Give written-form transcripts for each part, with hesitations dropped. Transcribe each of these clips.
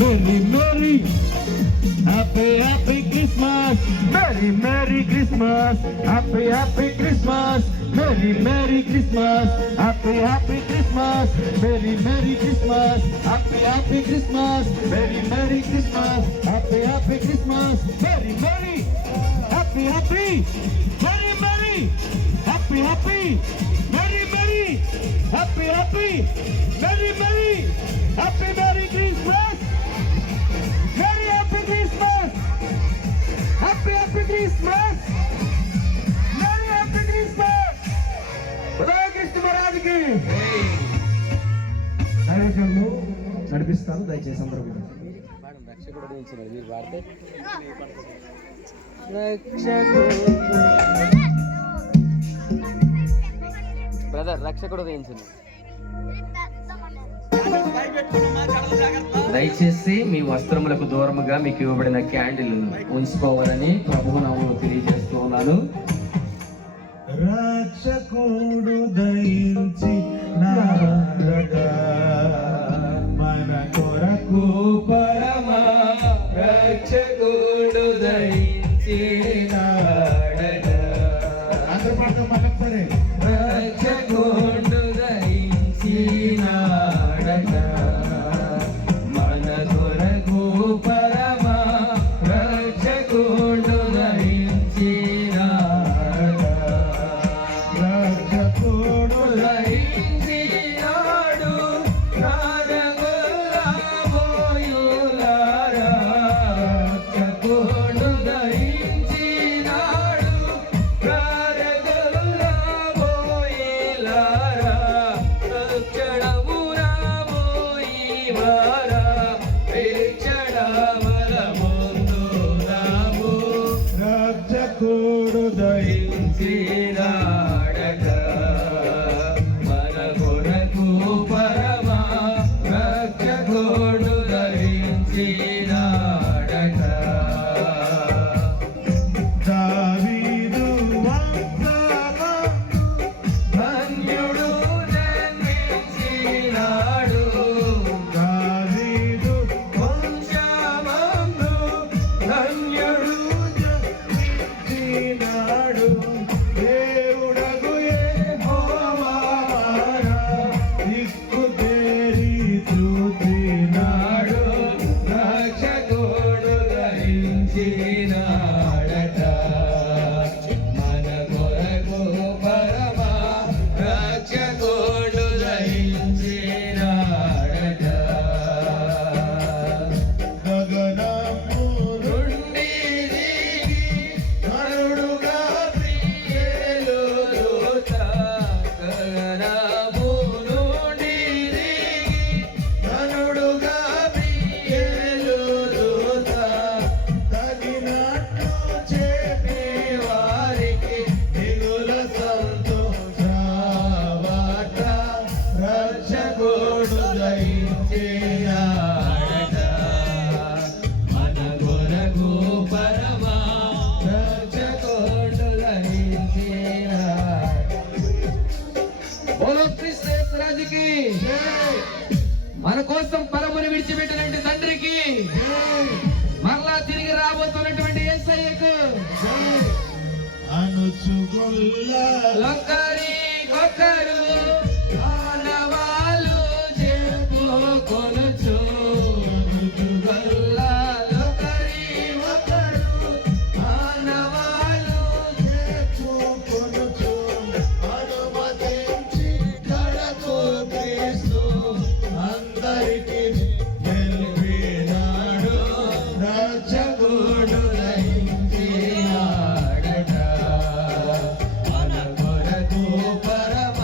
Merry, Merry, Happy, Happy Christmas. Merry, Merry Christmas. Happy, Happy Christmas. Merry, Merry Christmas. Happy, Happy Christmas. Merry, Merry Christmas. Happy, Happy Christmas. Merry, Merry Christmas. Happy, Happy Christmas. Merry, Merry, Happy, Happy, Merry, Merry, Happy, Happy, Merry, Merry, Happy, Happy, Merry, Merry, Happy, Merry Christmas. Merry Happy Christmas. Happy, Happy Christmas. Merry Happy Christmas. Krishna మహారాజుకి కార్యక్రమం నడిపిస్తాను. దయచేసి అందరూ రక్షకుడు మీరు వాడితే brother రక్షకుడు వేయించింది. దయచేసి మీ వస్త్రములకు దూరముగా మీకు ఇవ్వబడిన క్యాండిల్ ఉంచుకోవాలని ప్రభువు నామములో తెలియజేస్తూ ఉన్నాను. రక్షకుడు దయించి మన కొరకు పరమ రక్షకుడు దయించి అందరూ పడతాం మనకు సరే. రక్షకుడు దయించి మన కొరకు పరమ రక్షకుడు దయించి రక్షకుడు దయించినాడు రారగులాబోయులారా. రక్షకుడు దయించినాడు రారగులాబోయులారా. రక్షణము రాబోయివారా రక్షణమల ముందు రాబో. రక్షకుడు దయించినాడట మన కొరకు పరమ రక్షకుడు దయించినాడట. దావీదు వంశమందు ధన్యుడు జన్మించినాడు. దావీదు వంశమందు ధన్యుడు జన్మించినాడు. దేవుడగు యెహోవా దిక్కు తేరి చూచినాడు. రక్షకుడు ధరించినాడట మన కొరకు పరమ రక్షకుడు ధరించినాడట. గగనము నుండి దిగి నరుడుగా ప్రియేలు దూత. గగనము నుండి దిగి నరుడుగా ప్రియేలు దూత. తగినట్టు చెప్పే వారికి దిగుల సంతోషవార్త. రక్షకుడు దయించినాడట మన కొరకు పరమ రక్షకుడు దయించినాడట. బోలో క్రీస్తు రాజుకి, మన కోసం పరమును విడిచిపెట్టినటువంటి తండ్రికి, మరలా తిరిగి రాబోతున్నటువంటి యేసయ్యకు ఒకరికొకరు ఆనవాలు చెప్పుకొనుచు. ఒకరికొకరు ఆనవాలు చెప్పుకొనుచు. అనుమతించి కడకు క్రీస్తు అందరికీ నిలిపినాడు. రక్షకుడు దయించినాడట మన కొరకు పరమ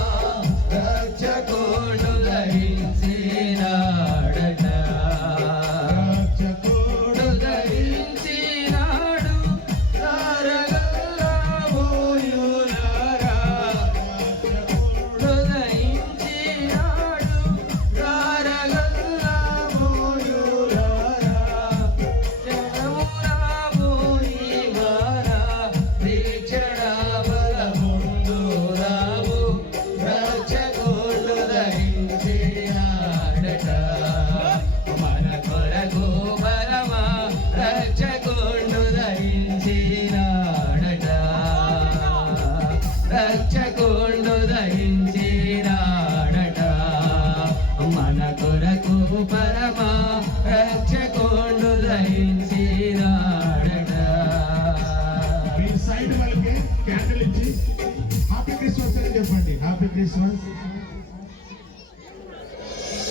సైడ్ వాళ్ళకి క్యాండిల్ ఇచ్చి హ్యాపీ క్రిస్మస్ అని చెప్పండి. Happy Christmas.